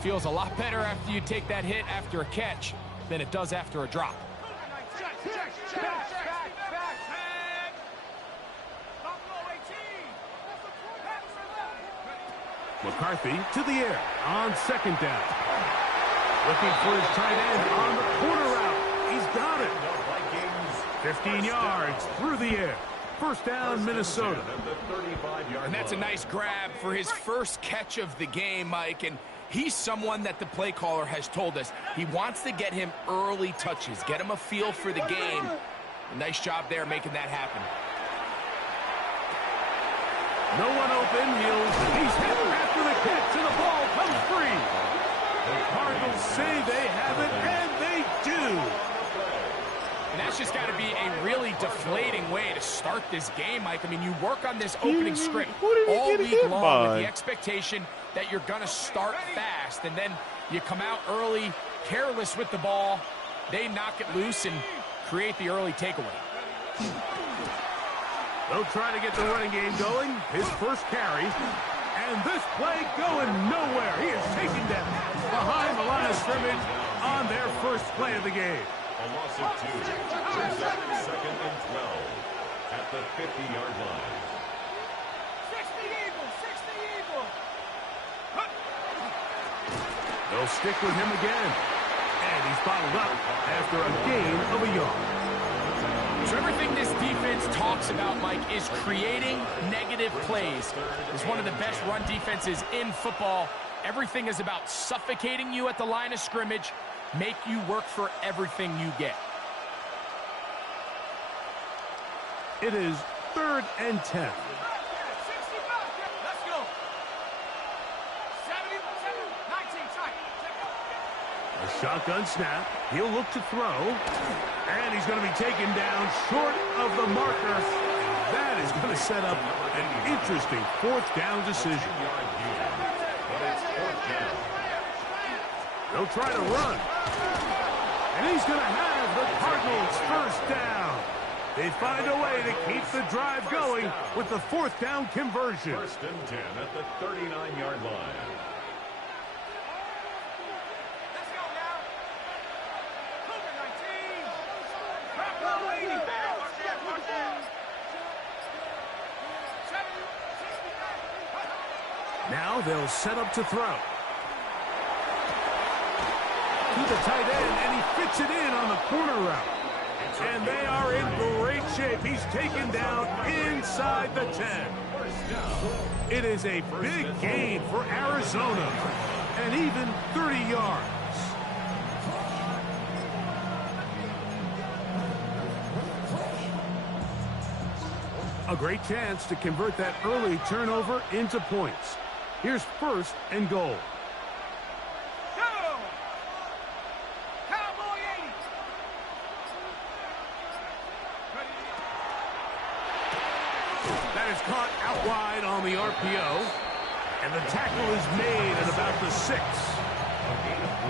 feels a lot better after you take that hit after a catch than it does after a drop. McCarthy to the air on second down. Looking for his tight end on the corner route. He's got it. 15 yards through the air. First down, Minnesota. And that's a nice grab for his first catch of the game, Mike. And he's someone that the play caller has told us he wants to get him early touches, get him a feel for the game. A nice job there making that happen. No one open. He's hit after the catch, and the ball comes free. The Cardinals say they have it, and they do. And that's just got to be a really deflating way to start this game, Mike. I mean, you work on this opening script all week long with the expectation that you're going to start fast, and then you come out early, careless with the ball. They knock it loose and create the early takeaway. They'll try to get the running game going. His first carry. And this play going nowhere. He is taken down behind the line of scrimmage on their first play of the game. A loss of 2. Second and 12 at the 50-yard line. 60 Eagles, 60 Eagles. They'll stick with him again. And he's bottled up after a gain of a yard. So everything this defense talks about, Mike, is creating negative plays. It's one of the best run defenses in football. Everything is about suffocating you at the line of scrimmage, make you work for everything you get. It is 3rd and 10. Let's go. 70, 19, try. A shotgun snap. He'll look to throw. And he's going to be taken down short of the marker. That is going to set up an interesting 4th down decision. They'll try to run. And he's going to have the Cardinals first down. They find a way to keep the drive going with the 4th down conversion. 1st and 10 at the 39-yard line. Now they'll set up to throw. To the tight end, and he fits it in on the corner route. And they are in great shape. He's taken down inside the 10. It is a big gain for Arizona, and even 30 yards. A great chance to convert that early turnover into points. Here's 1st and goal. Go! Cowboy 80. That is caught out wide on the RPO. And the tackle is made at about the 6.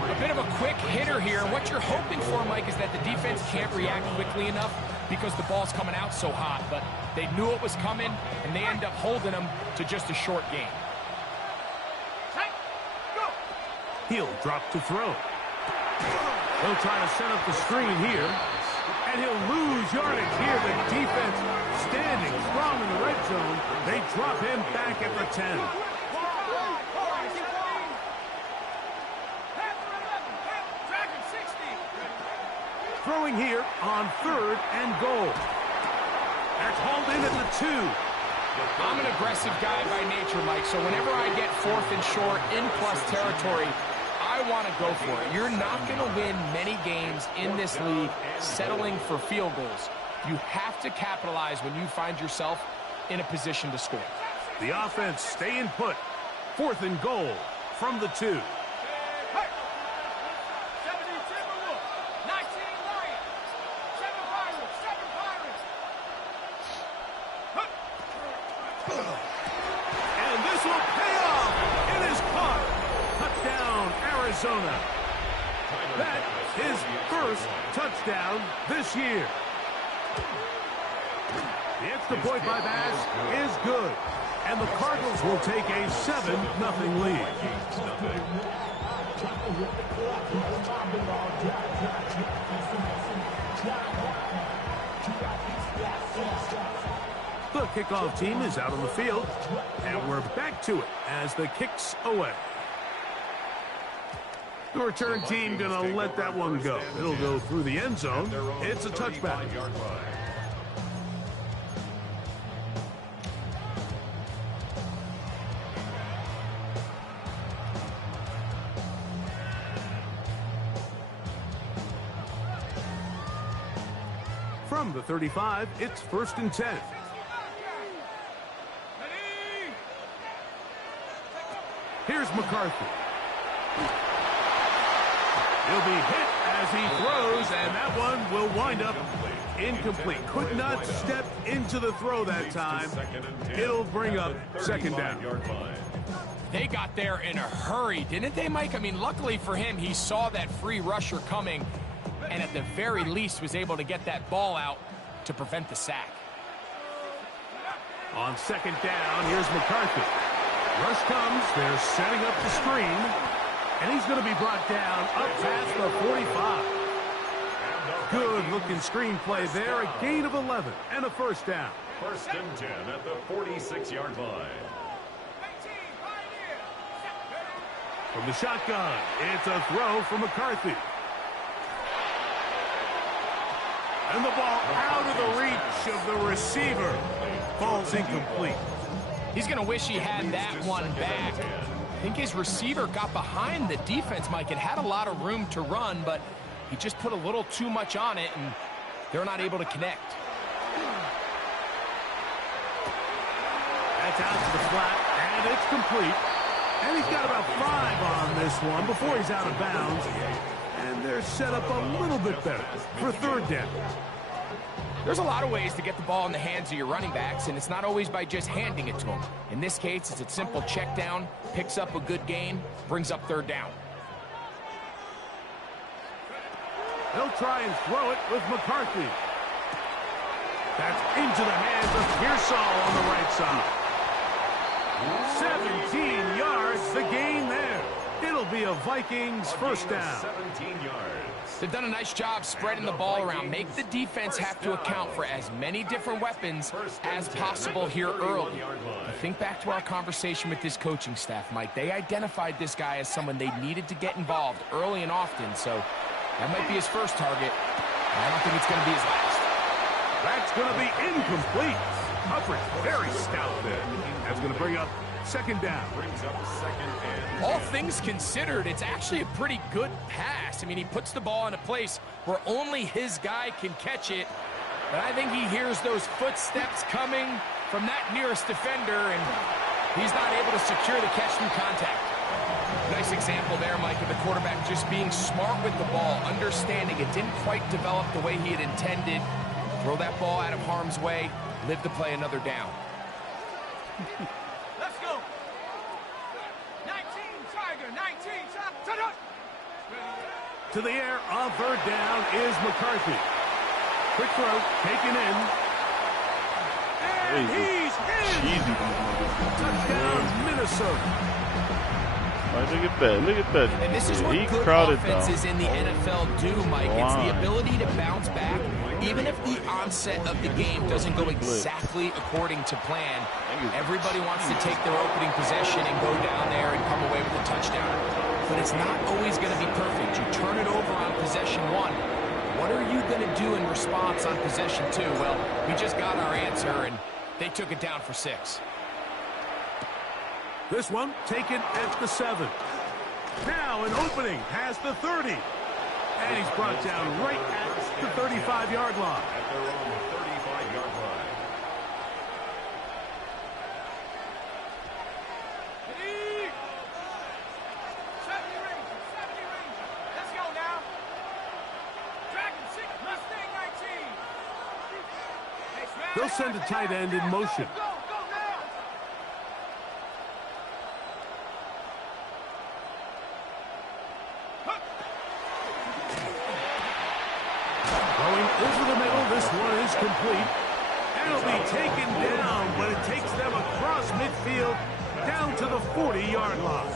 A bit of a quick hitter here. What you're hoping for, Mike, is that the defense can't react quickly enough because the ball's coming out so hot. But they knew it was coming, and they end up holding them to just a short game. He'll drop to throw. He'll try to set up the screen here. And he'll lose yardage here. The defense standing strong in the red zone. They drop him back at the 10. Throwing here on 3rd and goal. That's hauled in at the 2. I'm an aggressive guy by nature, Mike, so whenever I get 4th and short in plus territory, I want to go for it. You're not going to win many games in this league settling for field goals. You have to capitalize when you find yourself in a position to score. The offense staying put. 4th and goal from the 2. And this will pay off. It is caught. Touchdown, Arizona. That is first touchdown this year. The extra point by Bass is good. And the Cardinals will take a 7-0 lead. The kickoff team is out on the field, and we're back to it as the kick's away. The return team going to let that one go. It'll go through the end zone. It's a touchback. From the 35, it's 1st and 10. Here's McCarthy. He'll be hit as he throws, and that one will wind up incomplete. Could not step into the throw that time. It'll bring up 2nd down. They got there in a hurry, didn't they, Mike? I mean, luckily for him, he saw that free rusher coming, and at the very least was able to get that ball out to prevent the sack. On 2nd down, here's McCarthy. Rush comes, they're setting up the screen, and he's going to be brought down up past the 45. Good-looking screen play there, a gain of 11 and a 1st down. 1st and 10 at the 46-yard line. From the shotgun, it's a throw from McCarthy. And the ball out of the reach of the receiver. Falls incomplete. He's going to wish he had that one back. I think his receiver got behind the defense, Mike. It had a lot of room to run, but he just put a little too much on it, and they're not able to connect. That's out to the flat, and it's complete. And he's got about 5 on this one before he's out of bounds. And they're set up a little bit better for 3rd down. There's a lot of ways to get the ball in the hands of your running backs, and it's not always by just handing it to them. In this case, it's a simple check down, picks up a good gain, brings up 3rd down. They'll try and throw it with McCarthy. That's into the hands of Pearsall on the right side. 17 yards, the gain there. It'll be a Vikings 1st down. 17 yards. They've done a nice job spreading the ball around. Make the defense have to account for as many different weapons as possible here early. But think back to our conversation with this coaching staff, Mike. They identified this guy as someone they needed to get involved early and often, so that might be his first target. I don't think it's going to be his last. That's going to be incomplete. Coverage very stout there. That's going to bring up 2nd down. Brings up 2nd and 10. All things considered, it's actually a pretty good pass. I mean, he puts the ball in a place where only his guy can catch it. But I think he hears those footsteps coming from that nearest defender, and he's not able to secure the catch through contact. Nice example there, Mike, of the quarterback just being smart with the ball, understanding it didn't quite develop the way he had intended. Throw that ball out of harm's way, live to play another down. Let's go. 19 Tiger, 19 Tiger. To the air on 3rd down is McCarthy. Quick throw, taken in. And he's in. Touchdown, Minnesota. Look at that. Look at that. And this is what He good crowded offenses down. in the NFL do, Mike. It's the ability to bounce back, even if the onset of the game doesn't go exactly according to plan. Everybody wants to take their opening possession and go down there and come away with a touchdown. But it's not always going to be perfect. You turn it over on possession 1. What are you going to do in response on possession 2? Well, we just got our answer, and they took it down for 6. This one taken at the 7. Now an opening past the 30. And he's brought down right at the 35-yard line. At their own 35-yard line. Ready? 70 Rangers, 70 Rangers. Let's go now. Dragon 6, Mustang 19. They'll send a tight end in motion. Go, go now. Going over the middle, this one is complete. And it'll be taken down, but it takes them across midfield down to the 40-yard line.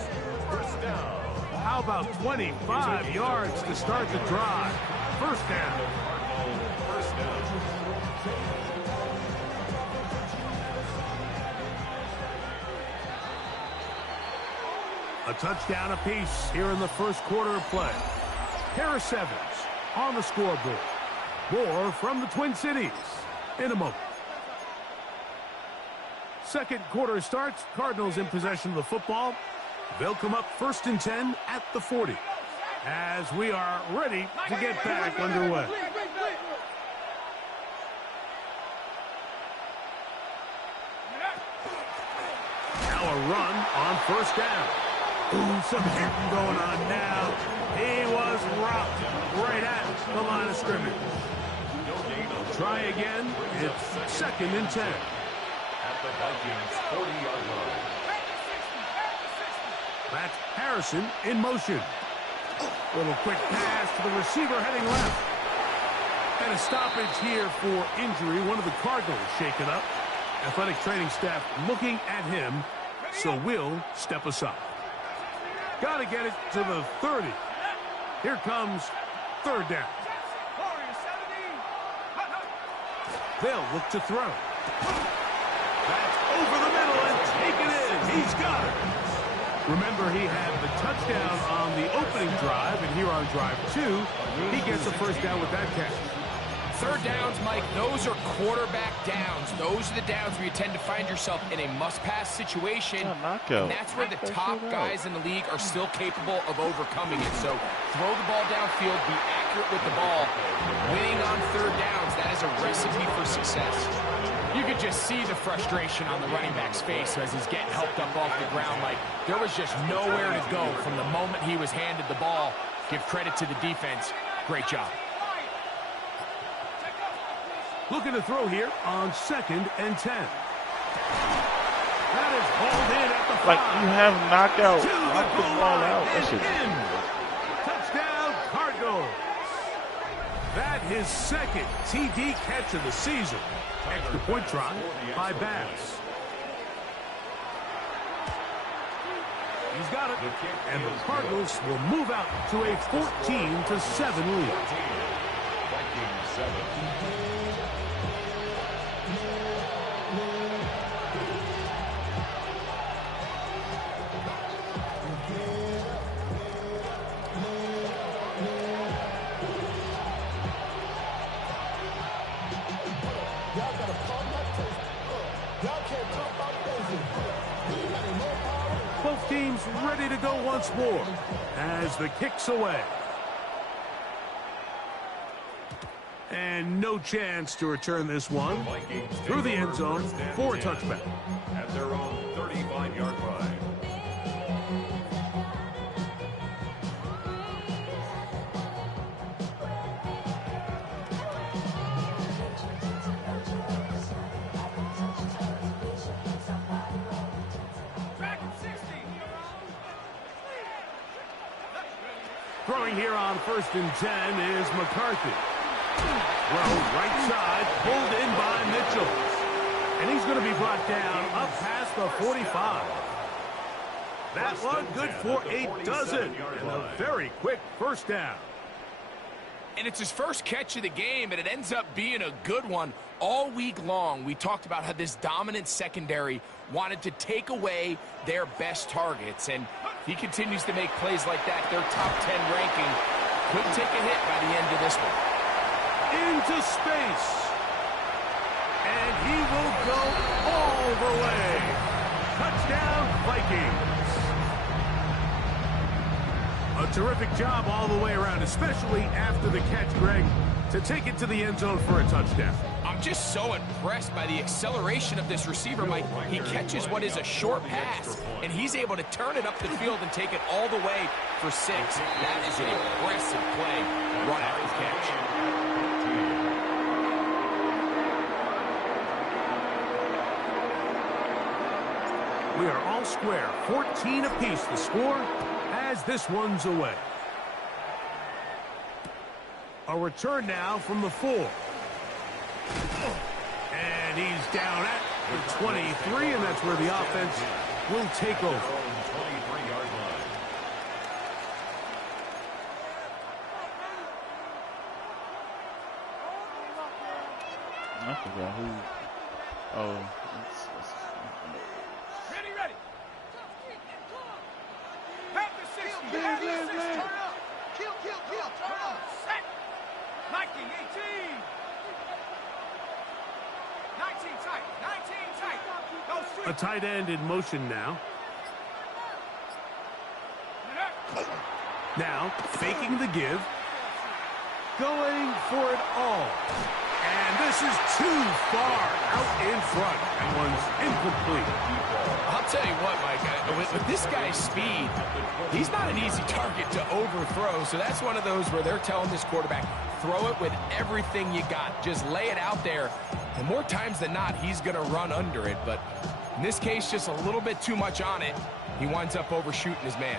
1st down. How about 25 yards to start the drive? First down. First down. A touchdown apiece here in the first quarter of play. Pair of sevens on the scoreboard. More from the Twin Cities in a moment. Second quarter starts. Cardinals in possession of the football. They'll come up 1st and 10 at the 40 as we are ready to get back underway. Now a run on first down. Ooh, some hitting going on now. He was rocked right at the line of scrimmage. Try again. It's 2nd and 10. At the Vikings 40-yard line. That's Harrison in motion. Little quick pass to the receiver heading left. And a stoppage here for injury. One of the Cardinals shaken up. Athletic training staff looking at him, so we'll step aside. Got to get it to the 30. Here comes 3rd down. They'll look to throw. That's over the middle and taken in. He's got it. Remember, he had the touchdown on the opening drive, and here on drive 2, he gets a first down with that catch. 3rd downs, Mike, those are quarterback downs. Those are the downs where you tend to find yourself in a must-pass situation. And that's where the top guys in the league are still capable of overcoming it. So throw the ball downfield, be accurate with the ball. Winning on 3rd downs, that is a recipe for success. You could just see the frustration on the running back's face as he's getting helped up off the ground. Like, there was just nowhere to go from the moment he was handed the ball. Give credit to the defense. Great job. Looking to throw here on 2nd and 10. That is hauled in at the 5. Like, you have knockout. Knock the ball out. That shit. Touchdown, Cardinals. That his 2nd TD catch of the season. Extra point try by Bass. He's got it. And the Cardinals will move out to a 14-7 lead. Vikings 7. Both teams ready to go once more as the kick's away. And no chance to return this one through the end zone for a touchback. At their own 35-yard line. Throwing here on 1st and 10 is McCarthy. Well, right side, pulled in by Mitchell. And he's going to be brought down up past the 45. That one good for a dozen. And a very quick first down. And it's his first catch of the game, and it ends up being a good one. All week long, we talked about how this dominant secondary wanted to take away their best targets. And he continues to make plays like that. Their top 10 ranking could take a hit by the end of this one. Into space. And he will go all the way. Touchdown, Vikings. A terrific job all the way around, especially after the catch, Greg, to take it to the end zone for a touchdown. I'm just so impressed by the acceleration of this receiver, Mike. He catches what is a short pass, and he's able to turn it up the field and take it all the way for 6. That is an impressive play right after the catch. We are all square, 14 apiece the score as this one's away. A return now from the 4. And he's down at the 23, and that's where the offense will take over. I forgot who. Oh, Ready, ready. Half the 60. Half the 60. Turn up. Kill. Turn up. Set. Viking 18. 19 tight. 19 tight. Go straight. A tight end in motion now. Now, faking the give. Going for it all. And this is too far out in front. That one's incomplete. I'll tell you what, Mike, with this guy's speed, he's not an easy target to overthrow. So that's one of those where they're telling this quarterback, throw it with everything you got. Just lay it out there. And more times than not, he's going to run under it. But in this case, just a little bit too much on it. He winds up overshooting his man.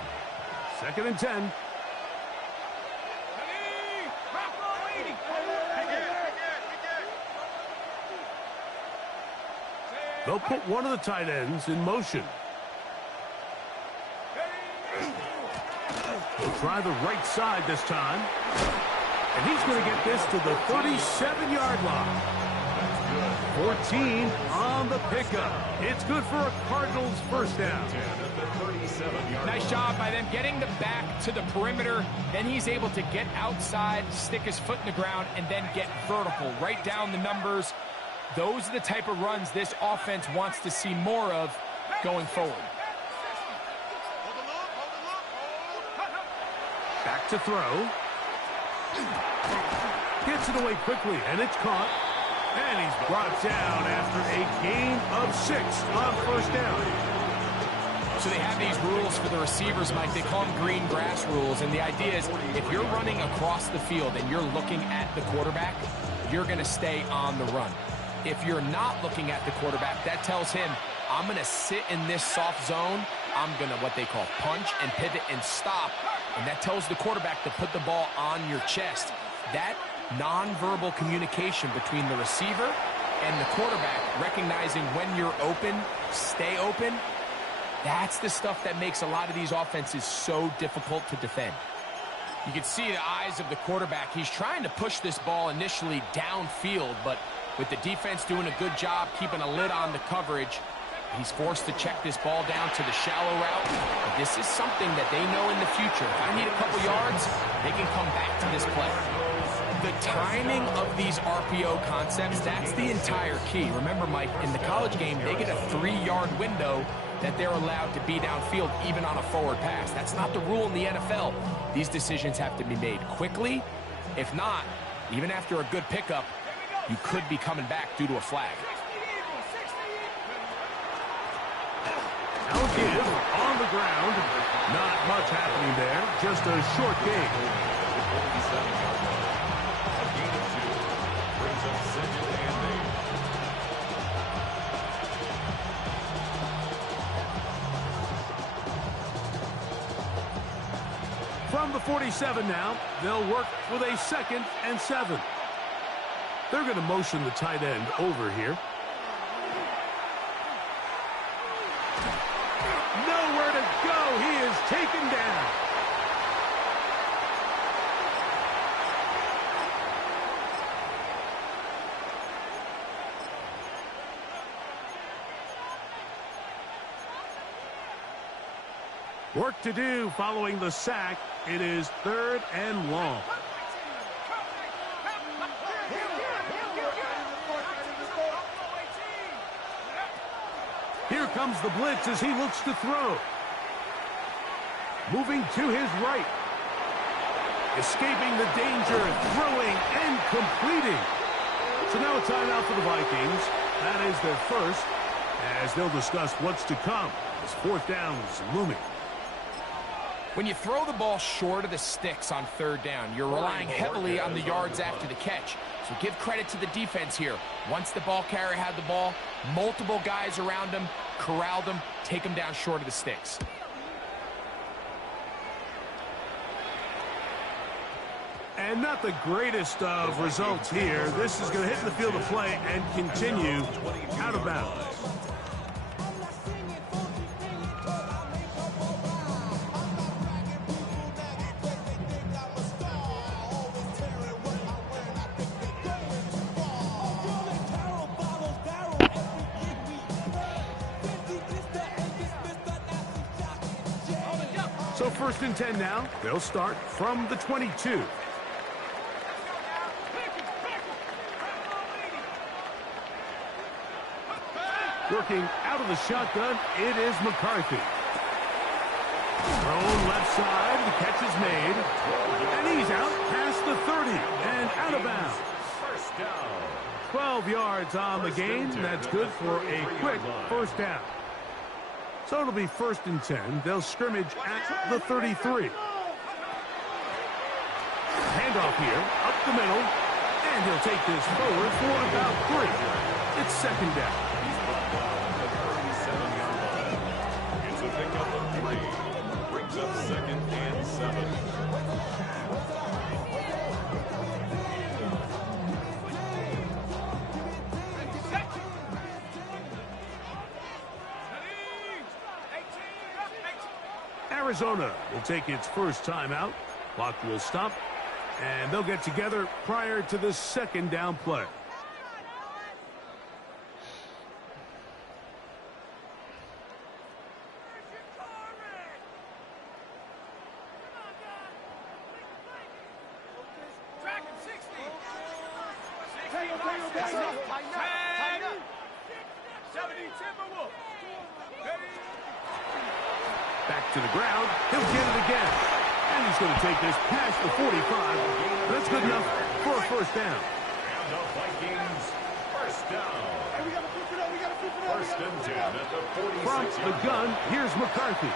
2nd and 10. They'll put one of the tight ends in motion. He'll try the right side this time. And he's going to get this to the 37-yard line. 14 on the pickup. It's good for a Cardinals first down. Nice job by them getting the back to the perimeter. Then he's able to get outside, stick his foot in the ground, and then get vertical. Right down the numbers. Those are the type of runs this offense wants to see more of going forward. Back to throw. Gets it away quickly, and it's caught. And he's brought down after a gain of 6 on first down. So they have these rules for the receivers, Mike. They call them green grass rules. And the idea is if you're running across the field and you're looking at the quarterback, you're going to stay on the run. If you're not looking at the quarterback, that tells him, I'm going to sit in this soft zone. I'm going to what they call punch and pivot and stop. And that tells the quarterback to put the ball on your chest. That nonverbal communication between the receiver and the quarterback, recognizing when you're open, stay open, that's the stuff that makes a lot of these offenses so difficult to defend. You can see the eyes of the quarterback. He's trying to push this ball initially downfield, but with the defense doing a good job keeping a lid on the coverage, he's forced to check this ball down to the shallow route. But this is something that they know in the future. If I need a couple yards, they can come back to this play. The timing of these RPO concepts, that's the entire key. Remember, Mike, in the college game, they get a 3-yard window that they're allowed to be downfield even on a forward pass. That's not the rule in the NFL. These decisions have to be made quickly. If not, even after a good pickup, you could be coming back due to a flag. Now give on the ground. Not much happening there. Just a short game. From the 47 now, they'll work with a 2nd and 7. They're going to motion the tight end over here. Nowhere to go. He is taken down. Work to do following the sack. It is 3rd and long. Here comes the blitz as he looks to throw. Moving to his right. Escaping the danger, throwing and completing. So now a timeout for the Vikings. That is their first, as they'll discuss what's to come as 4th down is looming. When you throw the ball short of the sticks on 3rd down, you're relying heavily on the yards after the catch. So give credit to the defense here. Once the ball carrier had the ball, multiple guys around him, corralled him, take him down short of the sticks. And not the greatest of results here. This is going to hit the field of play and continue out of bounds. first and 10 now. They'll start from the 22. Working out of the shotgun, it is McCarthy. Thrown left side, the catch is made. And he's out past the 30 and out of bounds. First down. 12 yards on the gain. That's good for a quick first down. So it'll be first and 10. They'll scrimmage at the 33. Handoff here, up the middle. And he'll take this forward for about 3. It's second down. It's a pickup of 3. Brings up second and 7. Arizona will take its first time out. Clock will stop, and they'll get together prior to the second down play. Back to the ground. He'll get it again. And he's going to take this past the 45. That's good enough for a first down. And the Vikings, first down. First and 10 at the 46. From the gun, here's McCarthy.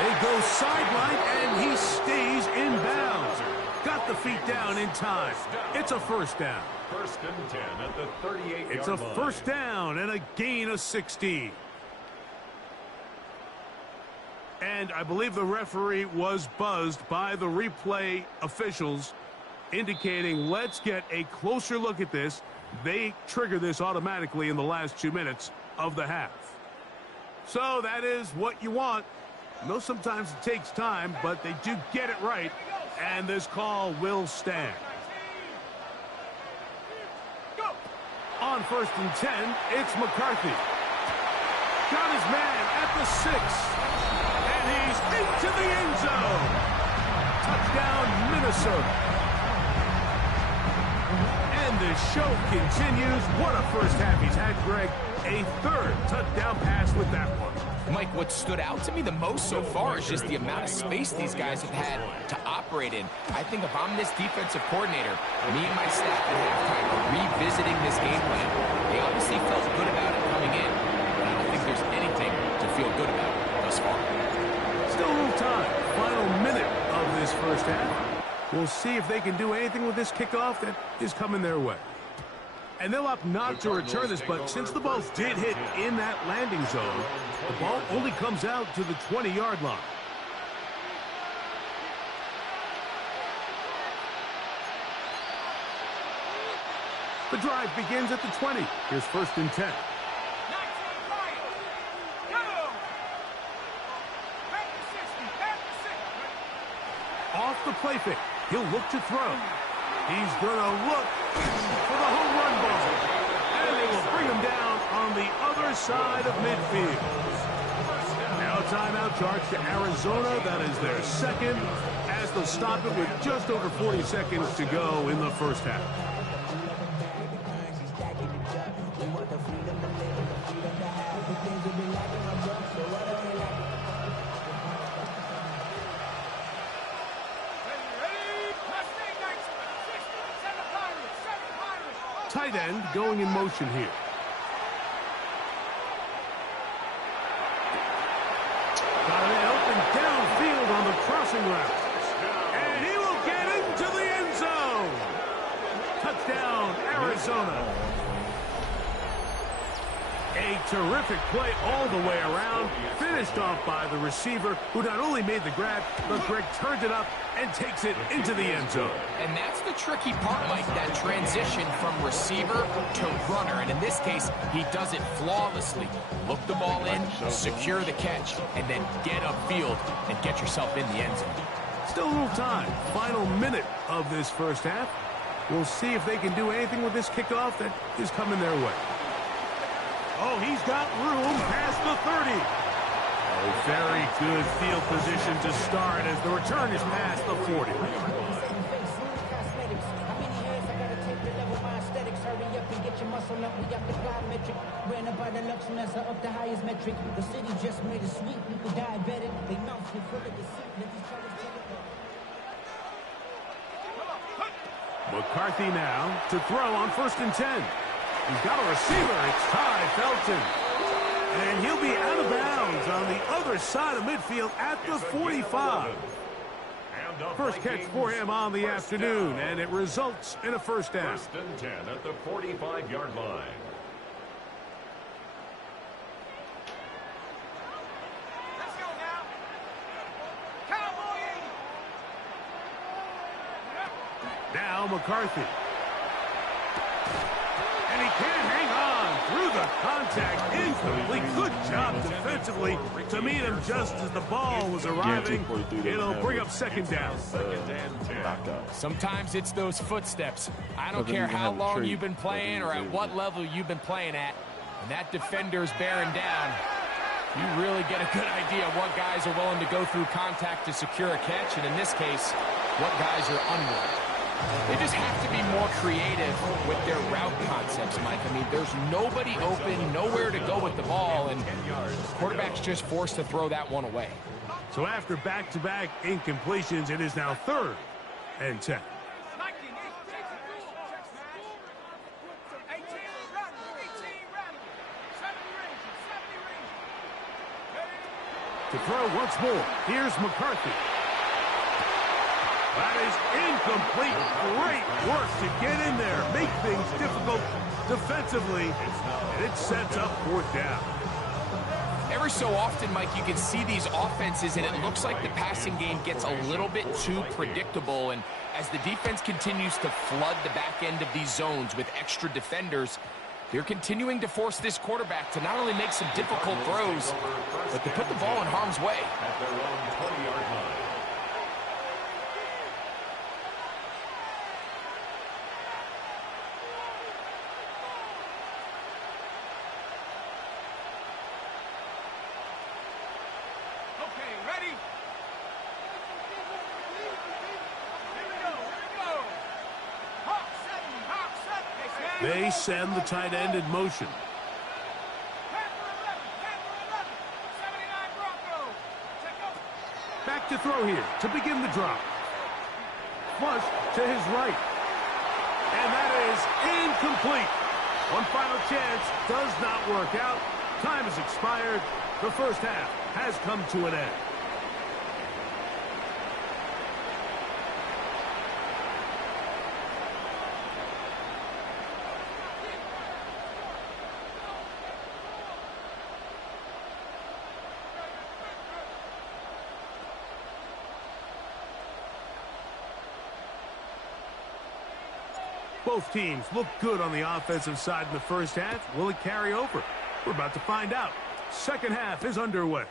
They go sideline, and he stays in bounds. Got the feet down in time. It's a first down. First and 10 at the 38-yard line. It's a first down and a gain of 16. And I believe the referee was buzzed by the replay officials, indicating let's get a closer look at this. They trigger this automatically in the last 2 minutes of the half. So that is what you want. I know sometimes it takes time, but they do get it right, and this call will stand. On first and 10, it's McCarthy. Got his man at the 6. And he's into the end zone. Touchdown, Minnesota. And the show continues. What a first half he's had, Greg. A third touchdown pass with that one. Mike, what stood out to me the most so far is just the amount of space these guys have had to operate in. I think if I'm this defensive coordinator, me and my staff at halftime are revisiting this game plan. They obviously felt good about it coming in, but I don't think there's anything to feel good about thus far. Still a little time. Final minute of this first half. We'll see if they can do anything with this kickoff that is coming their way. And they'll opt not to return this, but since the ball did hit in that landing zone, the ball only comes out to the 20-yard line. The drive begins at the 20. Here's first and 10. Off the play fake. He'll look to throw. He's going to look for the home run ball. And they will bring him down on the other side of midfield. Now a timeout charge to Arizona. That is their second, as they'll stop it with just over 40 seconds to go in the first half. Tight end going in motion here. Got it open downfield on the crossing route. And he will get into the end zone. Touchdown, Arizona. A terrific play all the way around. Finished off by the receiver, who not only made the grab, but Greg turned it up and takes it into the end zone. And that's the tricky part, Mike, that transition from receiver to runner. And in this case, he does it flawlessly. Look the ball in, secure the catch, and then get upfield and get yourself in the end zone. Still a little time. Final minute of this first half. We'll see if they can do anything with this kickoff that is coming their way. Oh, he's got room past the 30. A very good field position to start as the return is past the 40. McCarthy now to throw on 1st and 10. He's got a receiver. It's Ty Felton. And he'll be out of bounds on the other side of midfield at the 45. First catch for him on the afternoon, and it results in a first down. 1st and 10 at the 45-yard line. Let's go now. Cowboy. Now McCarthy. And he can't hang on through the contact. Incomplete. Good job defensively to meet him just as the ball was arriving. It'll bring up 2nd down. 2nd and 10. Sometimes it's those footsteps. I don't care how long you've been playing or at what level you've been playing at. And that defender's bearing down. You really get a good idea of what guys are willing to go through contact to secure a catch, and in this case, what guys are unwilling. They just have to be more creative with their route concepts, Mike. I mean, there's nobody open, nowhere to go with the ball, and the quarterback's just forced to throw that one away. So after back-to-back incompletions, it is now 3rd and 10. To throw once more, here's McCarthy. That is incomplete. Great work to get in there, make things difficult defensively, and it sets up 4th down. Every so often, Mike, you can see these offenses, and it looks like the passing game gets a little bit too predictable, and as the defense continues to flood the back end of these zones with extra defenders, they're continuing to force this quarterback to not only make some difficult throws, but to put the ball in harm's way. At their own 20-yard line. Okay, ready? Here we go. Hawk 7. They send the tight end in motion. Back to throw here to begin the drop. Flush to his right. And that is incomplete. One final chance does not work out. Time has expired. The first half has come to an end. Both teams look good on the offensive side in the first half. Will it carry over? We're about to find out. Second half is underway.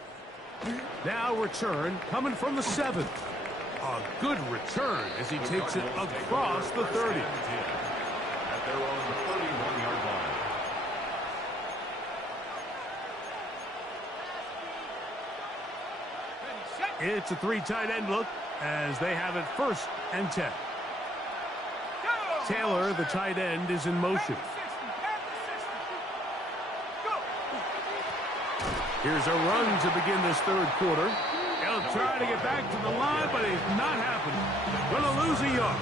Now return coming from the 7th. A good return as he takes it across the 30. At their own 31-yard line. It's a 3 tight end look as they have it 1st and 10. Taylor, the tight end, is in motion. Here's a run to begin this 3rd quarter. He'll try to get back to the line, but it's not happening. Gonna lose a yard.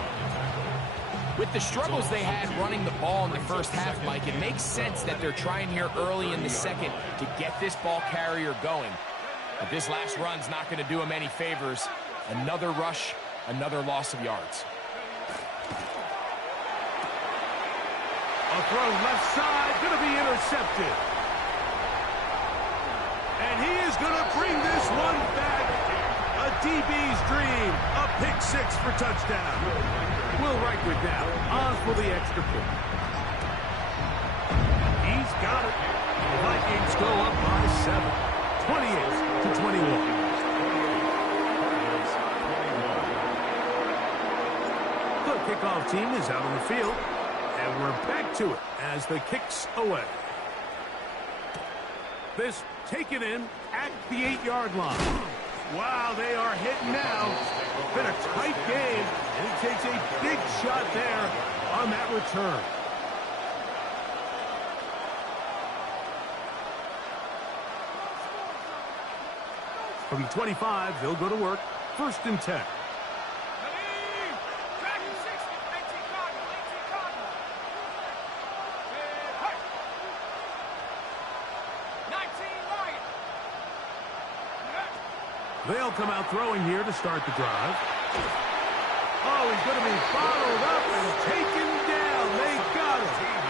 With the struggles they had running the ball in the first half, Mike, it makes sense that they're trying here early in the second to get this ball carrier going. But this last run's not going to do him any favors. Another rush, another loss of yards. A throw left side, going to be intercepted. And he is going to bring this one back. A DB's dream. A pick 6 for touchdown. Will Reichert now on for the extra point. He's got it. The Vikings go up by 7. 28-21. The kickoff team is out on the field. And we're back to it as the kick's away. This taken in at the 8-yard line. Wow, they are hitting now. Been a tight game, and he takes a big shot there on that return. From the 25, they'll go to work. 1st and 10. They'll come out throwing here to start the drive. Oh, he's going to be bottled up and taken down. They got him.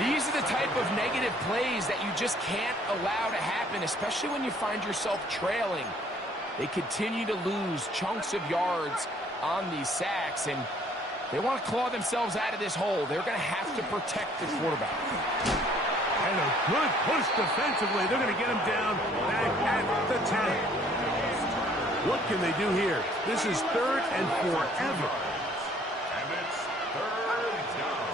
These are the type of negative plays that you just can't allow to happen, especially when you find yourself trailing. They continue to lose chunks of yards on these sacks, and they want to claw themselves out of this hole. They're going to have to protect the quarterback. And a good push defensively. They're going to get him down back at the 10. What can they do here? This is 3rd and forever. And it's 3rd down.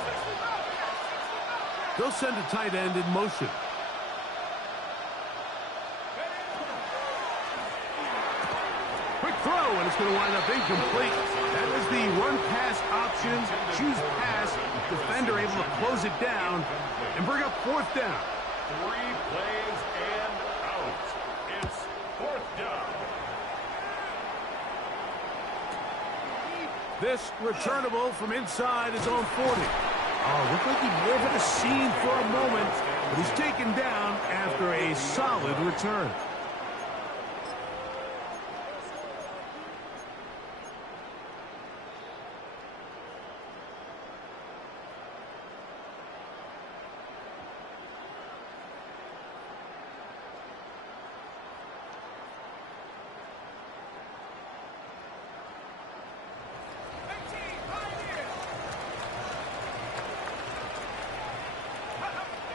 They'll send a tight end in motion. Quick throw, and it's going to wind up incomplete. That was the run-pass option. Choose pass. Defender able to close it down and bring up 4th down. 3 plays and out. It's 4th down. This returnable from inside his own 40. Oh, looked like he may have had a scene for a moment, but he's taken down after a solid return.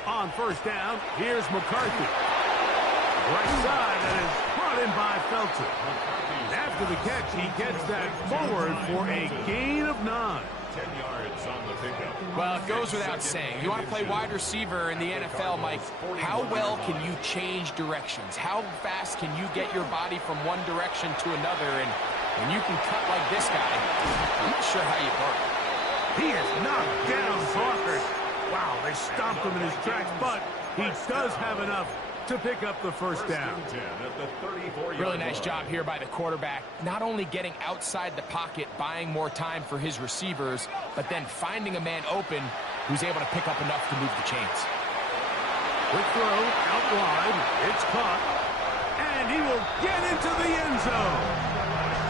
On 1st down, here's McCarthy. Right side, and is brought in by Felton. After the catch, he gets that forward for a gain of 9. 10 yards on the pickup. Well, it goes without saying. You want to play wide receiver in the NFL, Mike. How well can you change directions? How fast can you get your body from one direction to another? And when you can cut like this guy, I'm not sure how you work. He is knocked down, Parker. Wow, they stomped him in his tracks, but he does have enough to pick up the 1st down. Really nice job here by the quarterback. Not only getting outside the pocket, buying more time for his receivers, but then finding a man open who's able to pick up enough to move the chains. Quick throw, out wide. It's caught. And he will get into the end zone.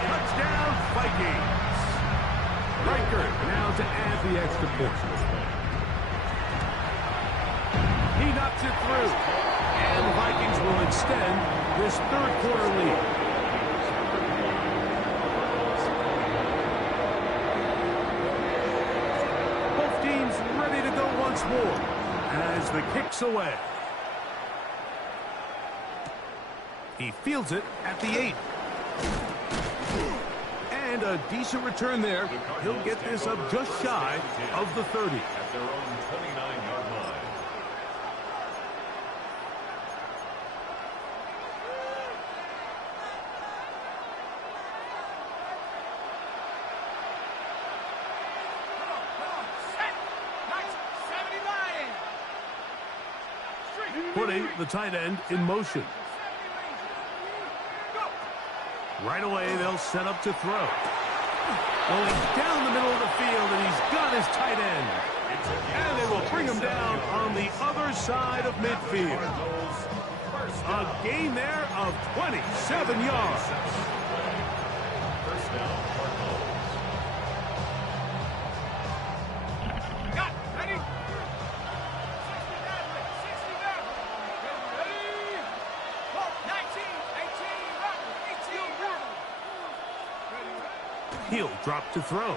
Touchdown, Vikings. Riker now to add the extra point. He knocks it through. And the Vikings will extend this 3rd quarter lead. Both teams ready to go once more as the kick's away. He fields it at the 8. And a decent return there. He'll get this up just shy of the 30. At their own 29-yard line. Putting the tight end in motion. Right away, they'll set up to throw. Going down the middle of the field, and he's got his tight end. And they will bring him down on the other side of midfield. A gain there of 27 yards. 1st down, Cardinals. He'll drop to throw.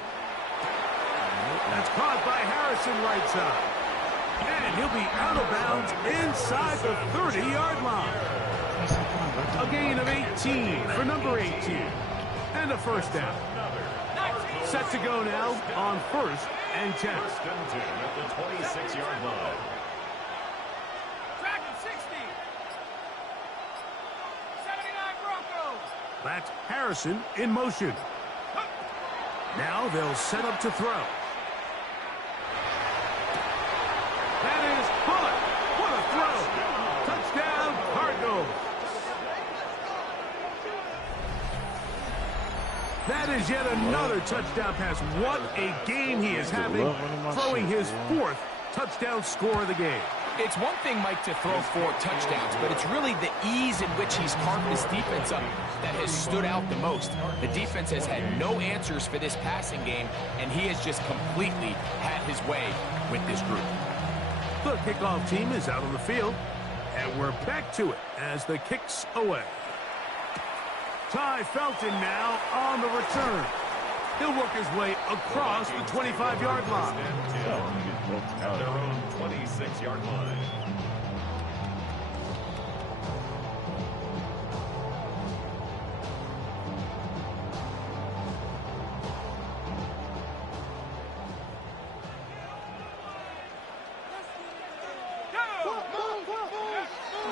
That's caught by Harrison right side. And he'll be out of bounds inside the 30-yard line. A gain of 18 for number 18. And a 1st down. Set to go now on 1st and 10. 1st and 10 at the 26-yard line. That's Harrison in motion. Now they'll set up to throw. That is caught. What a throw. Touchdown, Cardinals. That is yet another touchdown pass. What a game he is having, throwing his 4th touchdown score of the game. It's one thing, Mike, to throw 4 touchdowns, but it's really the ease in which he's carved this defense up that has stood out the most. The defense has had no answers for this passing game, and he has just completely had his way with this group. The kickoff team is out on the field, and we're back to it as the kick's away. Ty Felton now on the return. He'll work his way across the 25-yard line. At their own 26-yard line.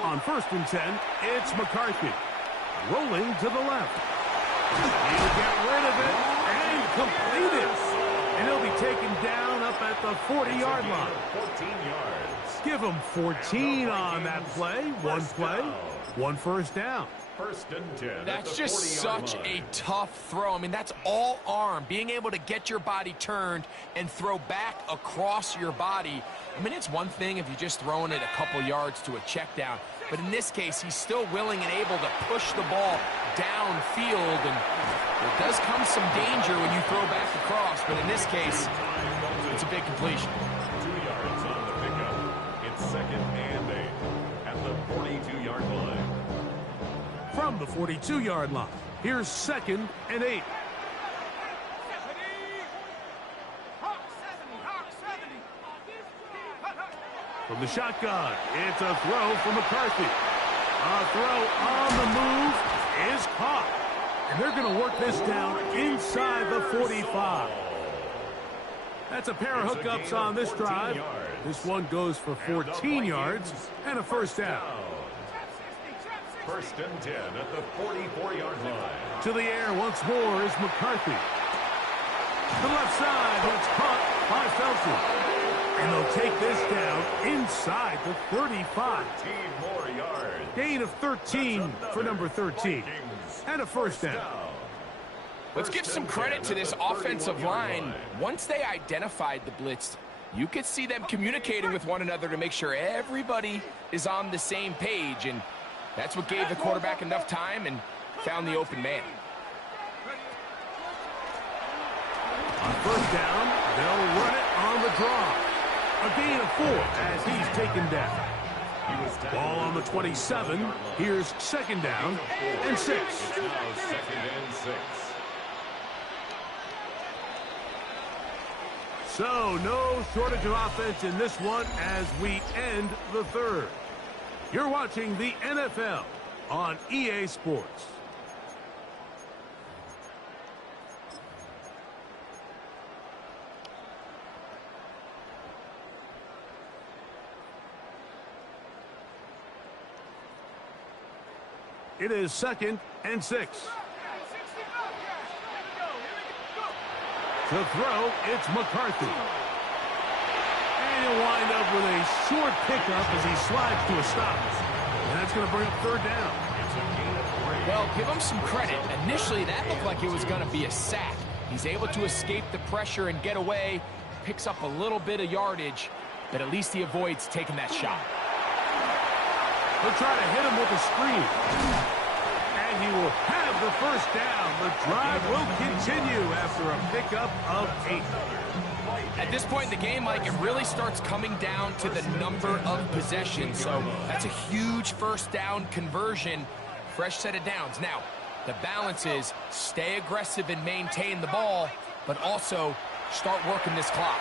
On 1st and 10, it's McCarthy. Rolling to the left. He'll get rid of it and complete it. And he'll be taken down up at the 40-yard line. 14 yards. Give him 14 on that play. One play, 1 first down. 1st and 10. That's just such a tough throw. I mean, that's all arm. Being able to get your body turned and throw back across your body. I mean, it's one thing if you're just throwing it a couple yards to a check down. But in this case, he's still willing and able to push the ball downfield. And there does come some danger when you throw back across. But in this case, it's a big completion. 2 yards on the pickup. It's 2nd and 8 at the 42-yard line. From the 42-yard line, here's 2nd and 8. From the shotgun, it's a throw for McCarthy. A throw on the move is caught. And they're going to work this down inside the 45. That's a pair of hookups on this drive. This one goes for 14 yards and a 1st down. 1st and 10 at the 44-yard line. To the air once more is McCarthy. To the left side, it's caught by Felton. And they'll take this down inside the 35. 13 more yards. Gain of 13 for number 13. And a 1st down. Let's give some credit to this offensive line. Once they identified the blitz, you could see them communicating with one another to make sure everybody is on the same page. And that's what gave the quarterback enough time and found the open man. On 1st down, they'll run it on the draw. A gain of 4 as he's taken down. Ball on the 27. Here's 2nd down and 6. It's now 2nd and 6. So no shortage of offense in this one as we end the 3rd. You're watching the NFL on EA Sports. It is 2nd and 6. To throw, it's McCarthy. And he'll wind up with a short pickup as he slides to a stop. And that's going to bring up 3rd down. Well, give him some credit. Initially, that looked like it was going to be a sack. He's able to escape the pressure and get away, picks up a little bit of yardage, but at least he avoids taking that shot. He'll try to hit him with a screen. And he will have the 1st down. The drive will continue after a pickup of 8. At this point in the game, Mike, it really starts coming down to the number of possessions. So that's a huge 1st down conversion. Fresh set of downs. Now, the balance is stay aggressive and maintain the ball, but also start working this clock.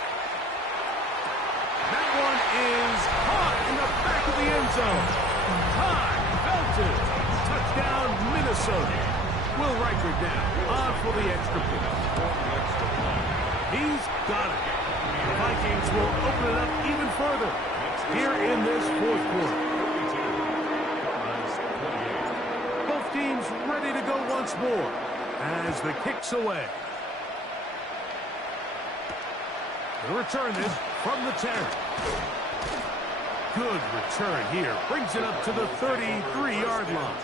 That one is caught in the back of the end zone. Ty Felton. Touchdown, Minnesota. Will Riker down on for the extra point. He's got it. The Vikings will open it up even further here in this 4th quarter. Both teams ready ready to go once more as the kick's away. They'll return this from the 10. Good return here. Brings it up to the 33-yard line.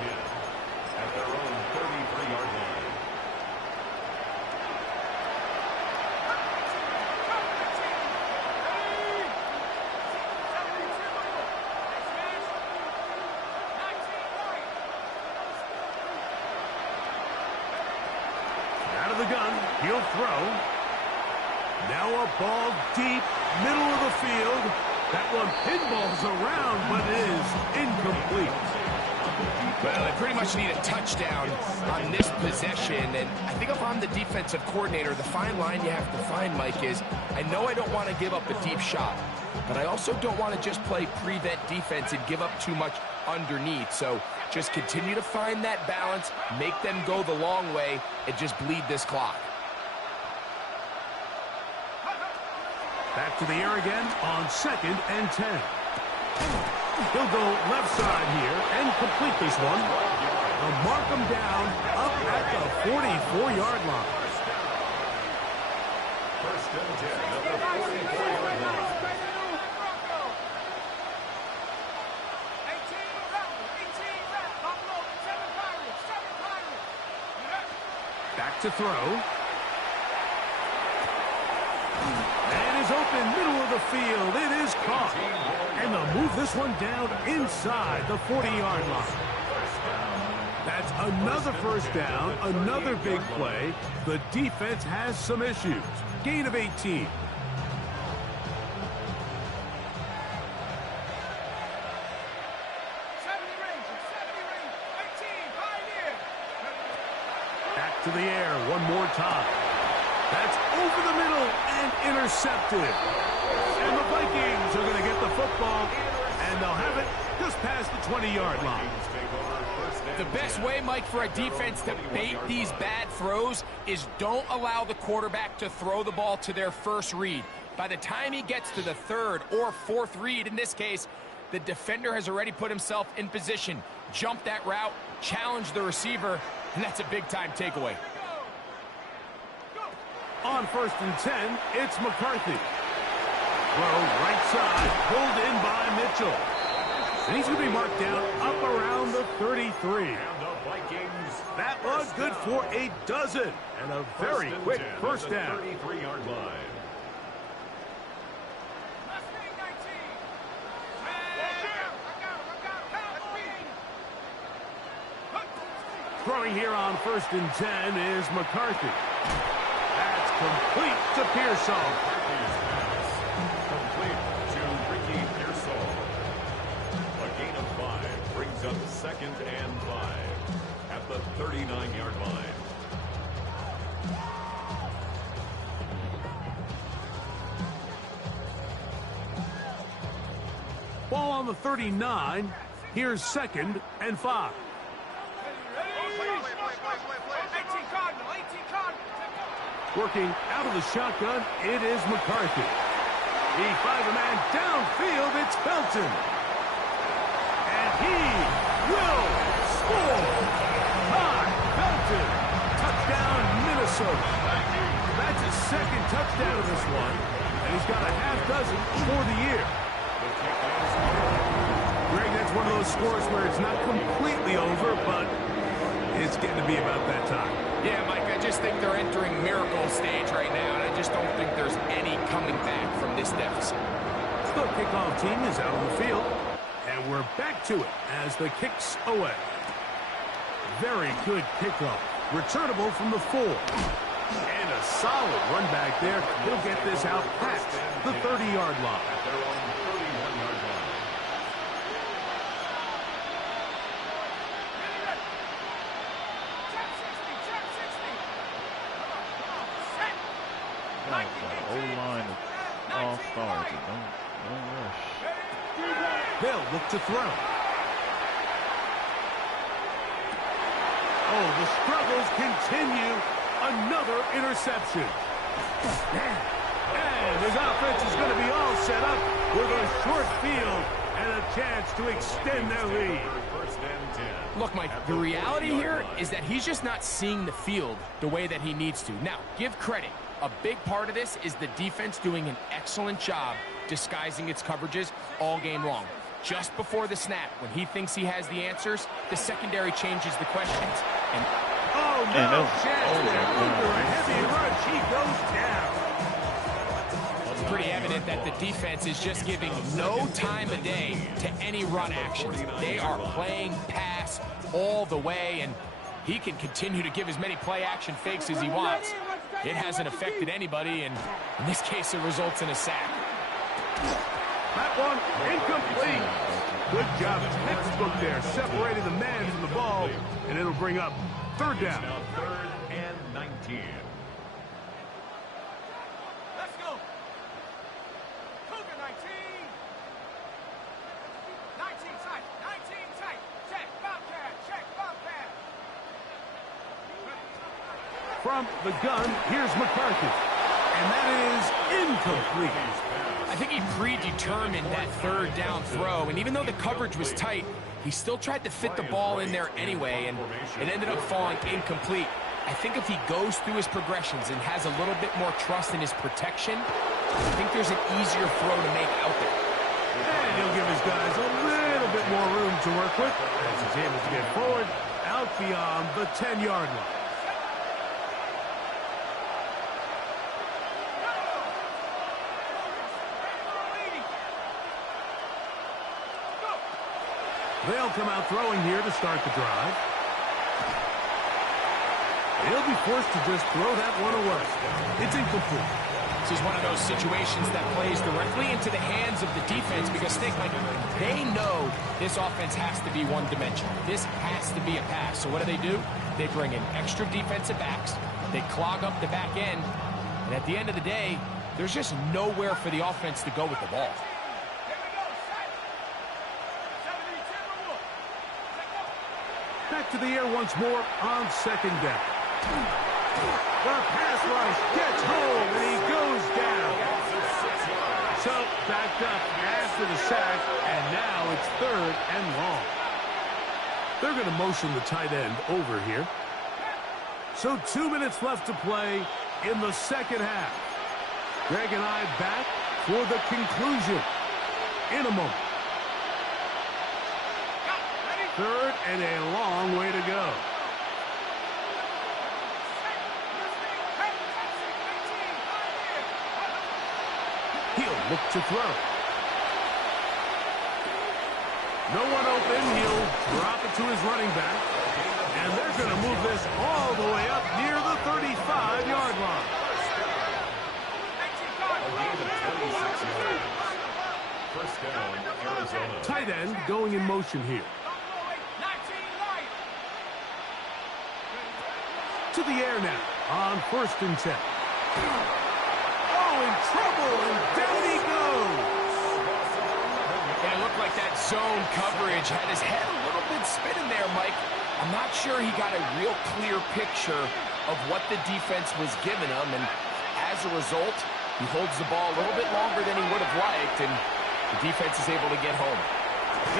At their own 33-yard line. Out of the gun, he'll throw. Now a ball deep, middle of the field. That one pinballs around, but is incomplete. Well, they pretty much need a touchdown on this possession, and I think if I'm the defensive coordinator, the fine line you have to find, Mike, is I know I don't want to give up a deep shot, but I also don't want to just play prevent defense and give up too much underneath. So just continue to find that balance, make them go the long way, and just bleed this clock. Back to the air again on 2nd and 10. He'll go left side here and complete this one. They'll mark him down up at the 44-yard line. First and 10 at the 44-yard line. Back to throw. And is open, middle of the field. It is caught. And they'll move this one down inside the 40-yard line. That's another first down, another big play. The defense has some issues. Gain of 18. Back to the air one more time. That's over the middle and intercepted. And the Vikings are going to get the football, and they'll have it just past the 20-yard line. The best way, Mike, for a defense to bait these bad throws is don't allow the quarterback to throw the ball to their first read. By the time he gets to the third or fourth read, in this case, the defender has already put himself in position, jump that route, challenge the receiver, and that's a big-time takeaway. On 1st and 10, it's McCarthy. Throw right side, pulled in by Mitchell. And he's going to be marked down up around the 33. And the Vikings. That was good for a dozen. And a very quick first down. 33-yard line. Throwing here on 1st and 10 is McCarthy. That's complete to Pearsall. Complete to Ricky Pearsall. A gain of 5 brings up 2nd and 5 at the 39-yard line. Ball on the 39. Here's 2nd and 5. Working out of the shotgun, it is McCarthy. He finds a man downfield, it's Felton. And he will score. Todd Felton. Touchdown, Minnesota. That's his 2nd touchdown of this one. And he's got a half dozen for the year. Greg, that's one of those scores where it's not completely over, but it's getting to be about that time. Yeah, Mike, I just think they're entering miracle stage right now, and I just don't think there's any coming back from this deficit. The kickoff team is out on the field, and we're back to it as the kick's away. Very good kickoff. Returnable from the 4. And a solid run back there. He'll get this out past the 30-yard line. O-line all stars. Don't rush. They'll look to throw. Oh, the struggles continue. Another interception. And his offense is going to be all set up with a short field and a chance to extend their lead. First and 10. Look, Mike, the reality here is that he's just not seeing the field the way that he needs to. Now, give credit. A big part of this is the defense doing an excellent job disguising its coverages all game long. Just before the snap, when he thinks he has the answers, the secondary changes the questions. And oh, no chance there. Under a heavy rush, he goes down. It's pretty evident that the defense is just giving no time of day to any run actions. They are playing pass all the way, and he can continue to give as many play-action fakes as he wants. It hasn't affected anybody, and in this case, it results in a sack. That one incomplete. Good job. Textbook there, separating the man from the ball, and it'll bring up third down. Now third and 19. Let's go. Cougar 19. 19 tight. 19 tight. Check. Bobcat. Check. Bobcat. From the gun, here's McCarthy. And that is incomplete. I think he predetermined that third down throw, and even though the coverage was tight, he still tried to fit the ball in there anyway, and it ended up falling incomplete. I think if he goes through his progressions and has a little bit more trust in his protection, I think there's an easier throw to make out there. And he'll give his guys a little bit more room to work with as he's able to get forward out beyond the 10-yard line. They'll come out throwing here to start the drive. He'll be forced to just throw that one away. It's incomplete. This is one of those situations that plays directly into the hands of the defense because think, like, they know this offense has to be one-dimensional. This has to be a pass. So what do? They bring in extra defensive backs. They clog up the back end. And at the end of the day, there's just nowhere for the offense to go with the ball. Back to the air once more on second down. The pass rush gets home, and he goes down. So, backed up after the sack, and now it's third and long. They're going to motion the tight end over here. So 2 minutes left to play in the second half. Greg and I back for the conclusion in a moment. Third and a long way to go. He'll look to throw. No one open. He'll drop it to his running back. And they're going to move this all the way up near the 35-yard line. First down, Arizona. Tight end going in motion here. To the air now on first and 10. Oh, in trouble, and down he goes. Yeah, it looked like that zone coverage had his head a little bit spinning there, Mike. I'm not sure he got a real clear picture of what the defense was giving him, and as a result, he holds the ball a little bit longer than he would have liked, and the defense is able to get home.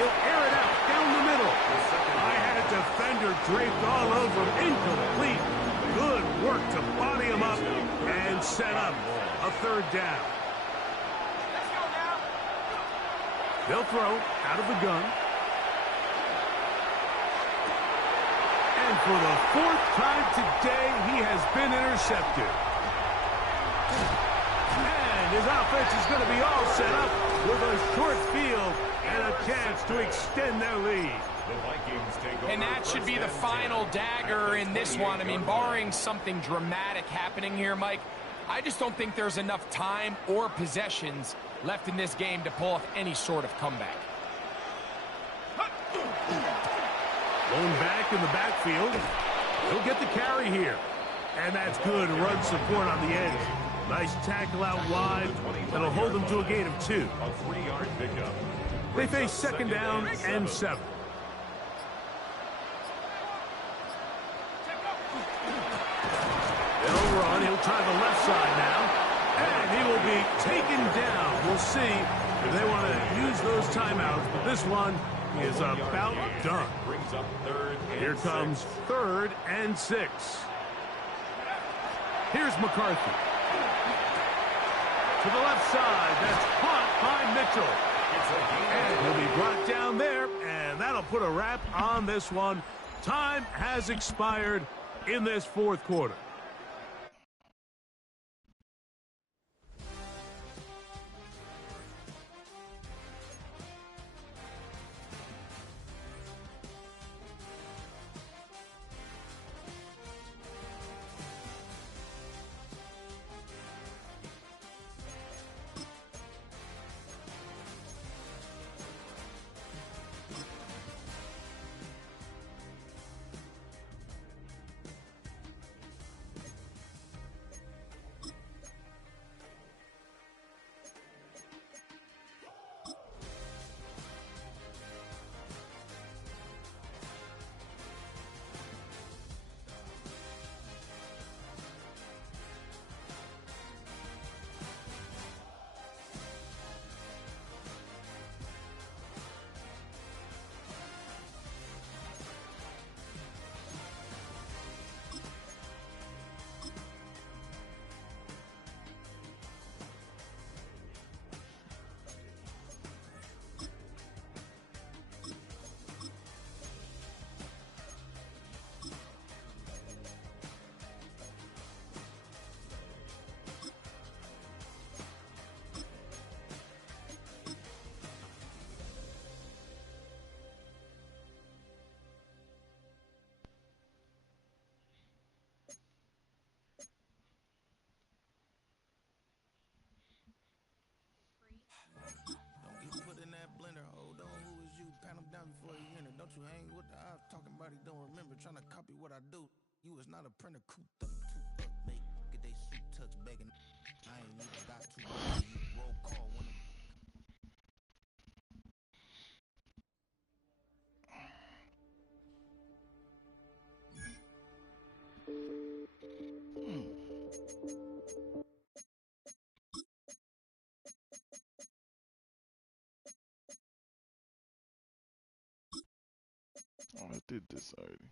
He'll air it out down the middle. I had a defender draped all over him. Incomplete. Good work to body him up and set up a third down. They'll throw out of the gun. And for the fourth time today, he has been intercepted. And his offense is going to be all set up with a short field and a chance to extend their lead. The Vikings take over. And that should be the final dagger in this one. I mean, barring something dramatic happening here, Mike, I just don't think there's enough time or possessions left in this game to pull off any sort of comeback. Lone back in the backfield. He'll get the carry here. And that's good run support on the edge. Nice tackle out wide. That'll hold them to a gain of 2. A 3-yard pickup. They face second down and 7. They'll run. He'll try the left side now. And he will be taken down. We'll see They want to use those timeouts, but this one is about done. Brings up third and Here comes 3rd and 6. Here's McCarthy. To the left side, that's caught by Mitchell. And he'll be brought down there, and that'll put a wrap on this one. Time has expired in this 4th quarter. Don't you hang with the ops talking about he don't remember trying to copy what I do. You is not a printer, cooped up, make get they suit tucks begging. I ain't even got too much. Roll call when Oh, I did this already.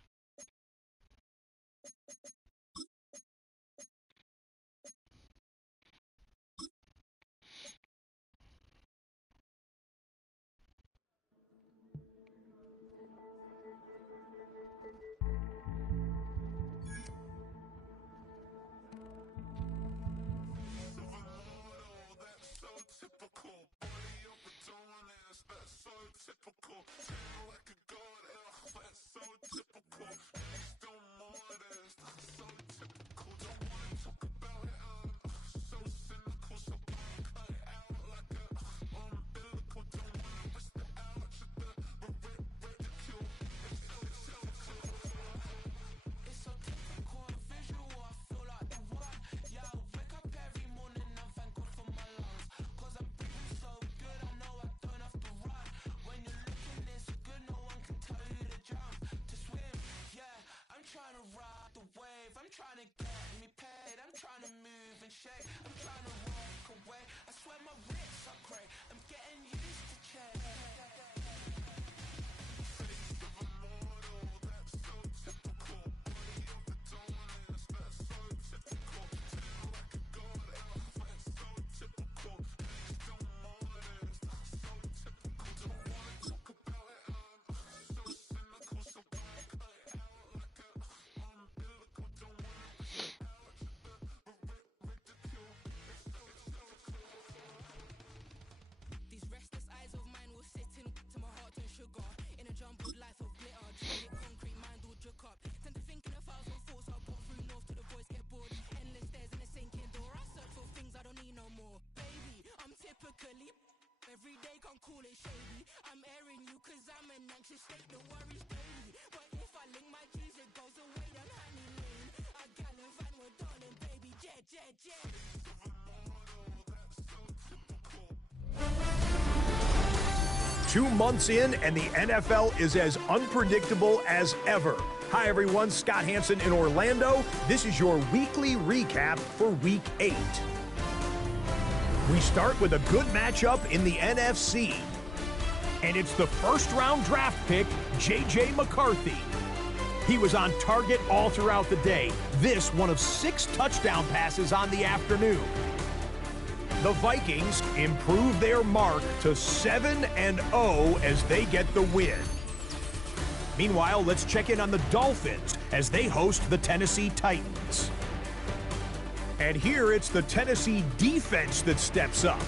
trying to get me paid, I'm trying to move and shake, I'm trying to walk away, I swear my wrists are grey, I'm getting used to change. Every day can't call it shady. I'm airing you cause I'm an anxious state that worries daily. But if I link my G's it goes away down honey lane. I gallivant with darling baby jet, jet, jet. 2 months in and the NFL is as unpredictable as ever. Hi everyone, Scott Hansen in Orlando. This is your weekly recap for Week 8. We start with a good matchup in the NFC. And it's the first-round draft pick, J.J. McCarthy. He was on target all throughout the day. This one of 6 touchdown passes on the afternoon. The Vikings improve their mark to 7-0 as they get the win. Meanwhile, let's check in on the Dolphins as they host the Tennessee Titans. And here it's the Tennessee defense that steps up.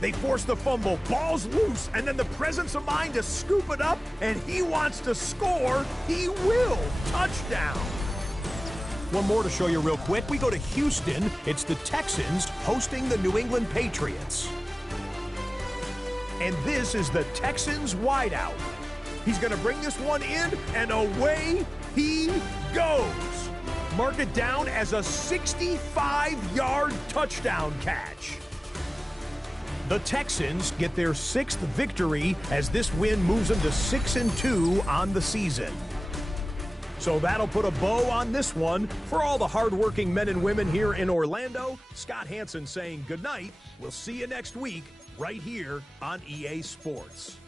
They force the fumble, ball's loose, and then the presence of mind to scoop it up, and he wants to score. He will. Touchdown. One more to show you real quick. We go to Houston. It's the Texans hosting the New England Patriots. And this is the Texans wideout. He's going to bring this one in, and away he goes. Mark it down as a 65-yard touchdown catch. The Texans get their 6th victory as this win moves them to 6-2 on the season. So that'll put a bow on this one. For all the hardworking men and women here in Orlando, Scott Hansen saying good night. We'll see you next week right here on EA Sports.